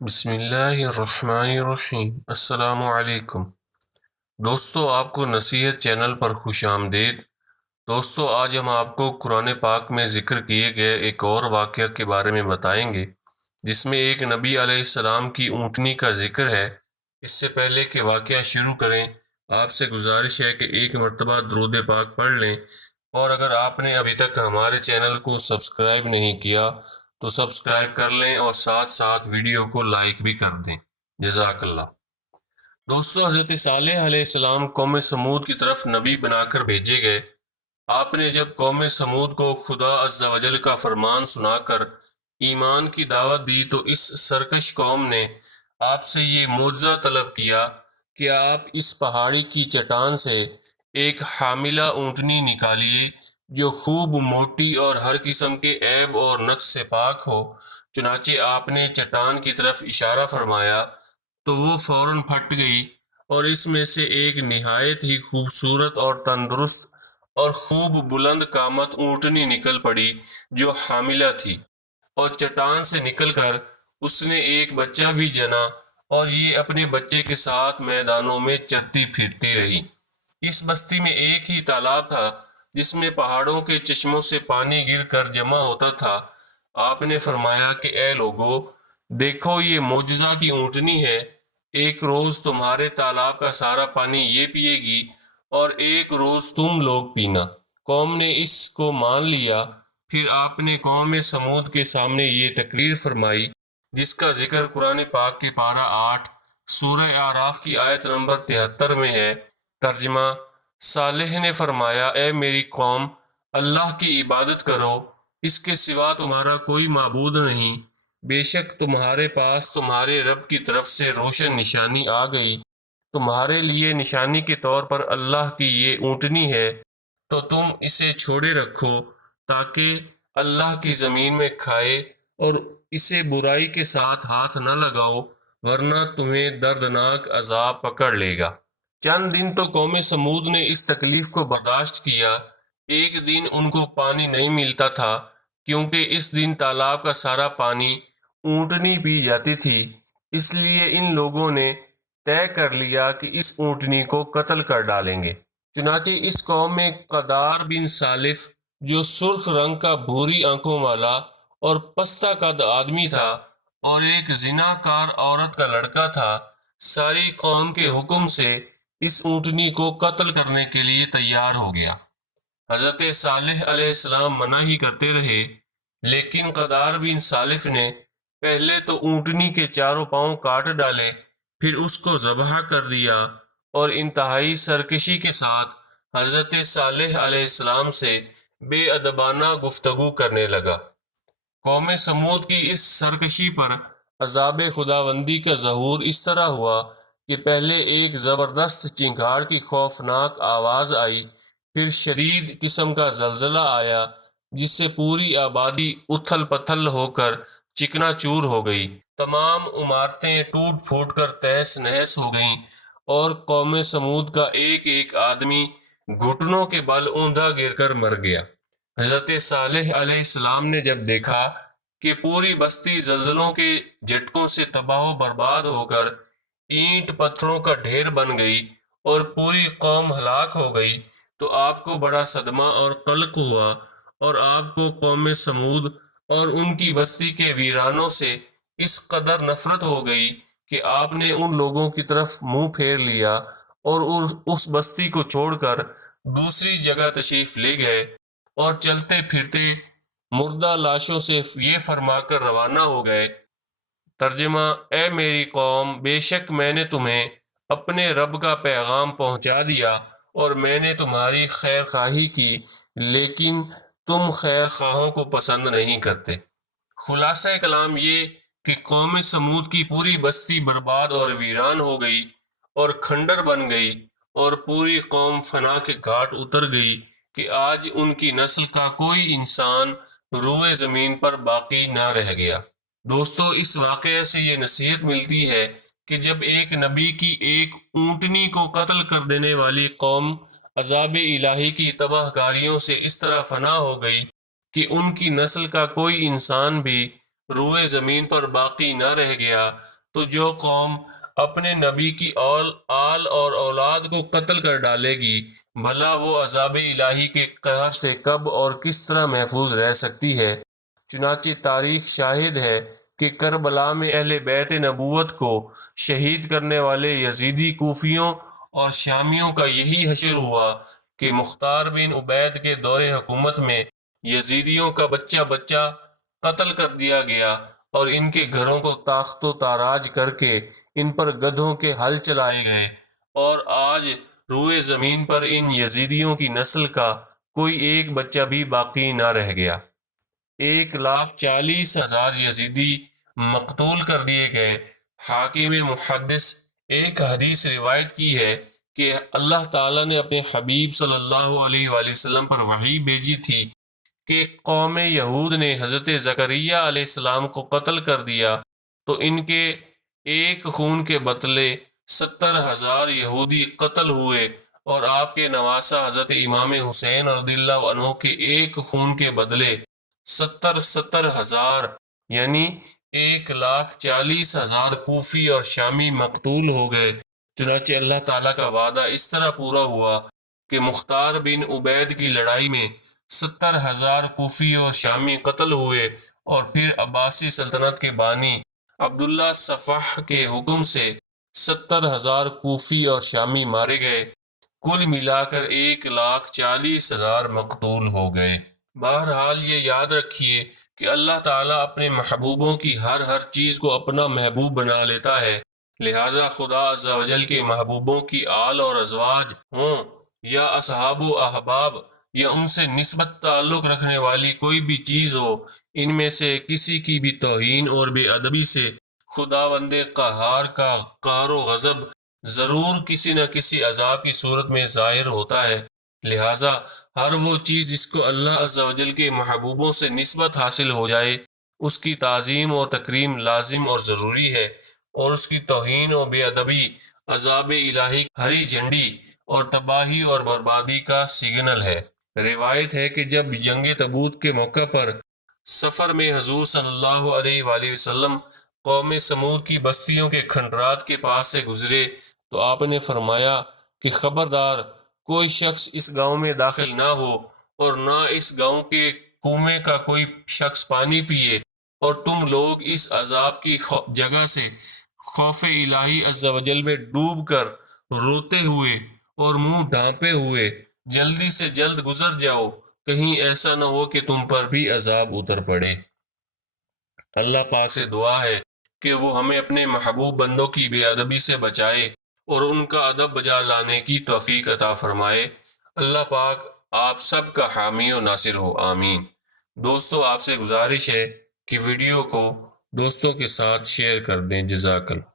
بسم اللہ الرحمن الرحیم۔ السلام علیکم دوستو، آپ کو نصیحت چینل پر خوش آمدید۔ دوستو، آج ہم آپ کو قرآن پاک میں ذکر کیے گئے ایک اور واقعہ کے بارے میں بتائیں گے، جس میں ایک نبی علیہ السلام کی اونٹنی کا ذکر ہے۔ اس سے پہلے کہ واقعہ شروع کریں، آپ سے گزارش ہے کہ ایک مرتبہ درود پاک پڑھ لیں، اور اگر آپ نے ابھی تک ہمارے چینل کو سبسکرائب نہیں کیا تو سبسکرائب کر لیں اور ساتھ ساتھ ویڈیو کو لائک بھی کر دیں۔ جزاک اللہ۔ دوستو، حضرت صالح علیہ السلام قوم سمود کی طرف نبی بنا کر بھیجے گئے۔ آپ نے جب قوم سمود کو خدا عز و جل کا فرمان سنا کر ایمان کی دعوت دی تو اس سرکش قوم نے آپ سے یہ معجزہ طلب کیا کہ آپ اس پہاڑی کی چٹان سے ایک حاملہ اونٹنی نکالیے جو خوب موٹی اور ہر قسم کے عیب اور نقص سے پاک ہو۔ چنانچہ آپ نے چٹان کی طرف اشارہ فرمایا تو وہ فوراً پھٹ گئی، اور اس میں سے ایک نہایت ہی خوبصورت اور تندرست اور خوب بلند قامت اونٹنی نکل پڑی جو حاملہ تھی، اور چٹان سے نکل کر اس نے ایک بچہ بھی جنا، اور یہ اپنے بچے کے ساتھ میدانوں میں چرتی پھرتی رہی۔ اس بستی میں ایک ہی تالاب تھا جس میں پہاڑوں کے چشموں سے پانی گر کر جمع ہوتا تھا۔ آپ نے فرمایا کہ اے لوگو، دیکھو یہ معجزہ کی اونٹنی ہے۔ ایک روز تمہارے تالاب کا سارا پانی یہ پیے گی اور ایک روز تم لوگ پینا۔ قوم نے اس کو مان لیا۔ پھر آپ نے قوم سمود کے سامنے یہ تقریر فرمائی جس کا ذکر قرآن پاک کے پارہ 8 سورہ اعراف کی آیت نمبر 73 میں ہے۔ ترجمہ: صالح نے فرمایا، اے میری قوم، اللہ کی عبادت کرو، اس کے سوا تمہارا کوئی معبود نہیں۔ بے شک تمہارے پاس تمہارے رب کی طرف سے روشن نشانی آ گئی۔ تمہارے لیے نشانی کے طور پر اللہ کی یہ اونٹنی ہے، تو تم اسے چھوڑے رکھو تاکہ اللہ کی زمین میں کھائے، اور اسے برائی کے ساتھ ہاتھ نہ لگاؤ ورنہ تمہیں دردناک عذاب پکڑ لے گا۔ چند دن تو قوم سمود نے اس تکلیف کو برداشت کیا۔ ایک دن ان کو پانی نہیں ملتا تھا کیونکہ اس دن تالاب کا سارا پانی اونٹنی پی جاتی تھی۔ اس لیے ان لوگوں نے طے کر لیا کہ اس اونٹنی کو قتل کر ڈالیں گے۔ چنانچہ اس قوم میں قدار بن سالف، جو سرخ رنگ کا بھوری آنکھوں والا اور پستہ قد آدمی تھا اور ایک زنا کار عورت کا لڑکا تھا، ساری قوم کے حکم سے اس اونٹنی کو قتل کرنے کے لیے تیار ہو گیا۔ حضرت صالح علیہ السلام منع ہی کرتے رہے، لیکن قدار بن سالف نے پہلے تو اونٹنی کے چاروں پاؤں کاٹ ڈالے، پھر اس کو ذبح کر دیا، اور انتہائی سرکشی کے ساتھ حضرت صالح علیہ السلام سے بے ادبانہ گفتگو کرنے لگا۔ قوم سمود کی اس سرکشی پر عذاب خداوندی کا ظہور اس طرح ہوا کہ پہلے ایک زبردست چنگھاڑ کی خوفناک آواز آئی، پھر شدید قسم کا زلزلہ آیا جس سے پوری آبادی اتھل پتھل ہو کر چکنا چور ہو گئی۔ تمام عمارتیں ٹوٹ پھوٹ کر تہس نہس ہو گئیں، اور قوم سمود کا ایک ایک آدمی گھٹنوں کے بل اوندا گر کر مر گیا۔ حضرت صالح علیہ السلام نے جب دیکھا کہ پوری بستی زلزلوں کے جھٹکوں سے تباہ و برباد ہو کر اینٹ پتھروں کا ڈھیر بن گئی اور پوری قوم ہلاک ہو گئی، تو آپ کو بڑا صدمہ اور قلق ہوا، اور آپ کو قوم سمود اور ان کی بستی کے ویرانوں سے اس قدر نفرت ہو گئی کہ آپ نے ان لوگوں کی طرف منہ پھیر لیا اور اس بستی کو چھوڑ کر دوسری جگہ تشریف لے گئے، اور چلتے پھرتے مردہ لاشوں سے یہ فرما کر روانہ ہو گئے۔ ترجمہ: اے میری قوم، بے شک میں نے تمہیں اپنے رب کا پیغام پہنچا دیا اور میں نے تمہاری خیر خواہی کی، لیکن تم خیر خواہوں کو پسند نہیں کرتے۔ خلاصہ کلام یہ کہ قوم سمود کی پوری بستی برباد اور ویران ہو گئی اور کھنڈر بن گئی، اور پوری قوم فنا کے گھاٹ اتر گئی کہ آج ان کی نسل کا کوئی انسان روئے زمین پر باقی نہ رہ گیا۔ دوستو، اس واقعے سے یہ نصیحت ملتی ہے کہ جب ایک نبی کی ایک اونٹنی کو قتل کر دینے والی قوم عذاب الہی کی تباہ کاریوں سے اس طرح فنا ہو گئی کہ ان کی نسل کا کوئی انسان بھی روئے زمین پر باقی نہ رہ گیا تو جو قوم اپنے نبی کی آل اور اولاد کو قتل کر ڈالے گی، بھلا وہ عذاب الہی کے قہر سے کب اور کس طرح محفوظ رہ سکتی ہے؟ چنانچہ تاریخ شاہد ہے کہ کربلا میں اہل بیت نبوت کو شہید کرنے والے یزیدی کوفیوں اور شامیوں کا یہی حشر ہوا کہ مختار بن عبید کے دور حکومت میں یزیدیوں کا بچہ بچہ قتل کر دیا گیا اور ان کے گھروں کو تاخت و تاراج کر کے ان پر گدھوں کے ہل چلائے گئے، اور آج روئے زمین پر ان یزیدیوں کی نسل کا کوئی ایک بچہ بھی باقی نہ رہ گیا۔ 1,40,000 یزیدی مقتول کر دیے گئے۔ حاکم محدث ایک حدیث روایت کی ہے کہ اللہ تعالیٰ نے اپنے حبیب صلی اللہ علیہ وآلہ وسلم پر وحی بھیجی تھی کہ قوم یہود نے حضرت زکریہ علیہ السلام کو قتل کر دیا تو ان کے ایک خون کے بدلے 70,000 یہودی قتل ہوئے، اور آپ کے نواسہ حضرت امام حسین رضی اللہ عنہ کے ایک خون کے بدلے 70,000 یعنی 1,40,000 کوفی اور شامی مقتول ہو گئے۔ چنانچہ اللہ تعالیٰ کا وعدہ اس طرح پورا ہوا کہ مختار بن عبید کی لڑائی میں 70,000 کوفی اور شامی قتل ہوئے، اور پھر عباسی سلطنت کے بانی عبداللہ صفح کے حکم سے 70,000 کوفی اور شامی مارے گئے۔ کل ملا کر 1,40,000 مقتول ہو گئے۔ بہرحال یہ یاد رکھیے کہ اللہ تعالیٰ اپنے محبوبوں کی ہر چیز کو اپنا محبوب بنا لیتا ہے، لہٰذا خدا عز و جل کے محبوبوں کی آل اور ازواج ہوں یا اصحاب و احباب یا ان سے نسبت تعلق رکھنے والی کوئی بھی چیز ہو، ان میں سے کسی کی بھی توہین اور بے ادبی سے خداوند قہار کا قہر و غضب ضرور کسی نہ کسی عذاب کی صورت میں ظاہر ہوتا ہے۔ لہٰذا ہر وہ چیز جس کو اللہ عز و جل کے محبوبوں سے نسبت حاصل ہو جائے، اس کی تعظیم اور تکریم لازم اور ضروری ہے، اور اس کی توہین و بے ادبی عذاب الہی ہری جھنڈی اور تباہی اور بربادی کا سگنل ہے۔ روایت ہے کہ جب جنگ تبوک کے موقع پر سفر میں حضور صلی اللہ علیہ وآلہ وسلم قوم سمود کی بستیوں کے کھنڈرات کے پاس سے گزرے تو آپ نے فرمایا کہ خبردار کوئی شخص اس گاؤں میں داخل نہ ہو، اور نہ اس گاؤں کے کنویں کا کوئی شخص پانی پیے، اور تم لوگ اس عذاب کی جگہ سے خوف الہی عز و جل میں ڈوب کر روتے ہوئے اور منہ ڈھانپے ہوئے جلدی سے جلد گزر جاؤ، کہیں ایسا نہ ہو کہ تم پر بھی عذاب اتر پڑے۔ اللہ پاک سے دعا ہے کہ وہ ہمیں اپنے محبوب بندوں کی بے ادبی سے بچائے اور ان کا ادب بجا لانے کی توفیق عطا فرمائے۔ اللہ پاک آپ سب کا حامی و ناصر ہو، آمین۔ دوستو، آپ سے گزارش ہے کہ ویڈیو کو دوستوں کے ساتھ شیئر کر دیں۔ جزاک اللہ۔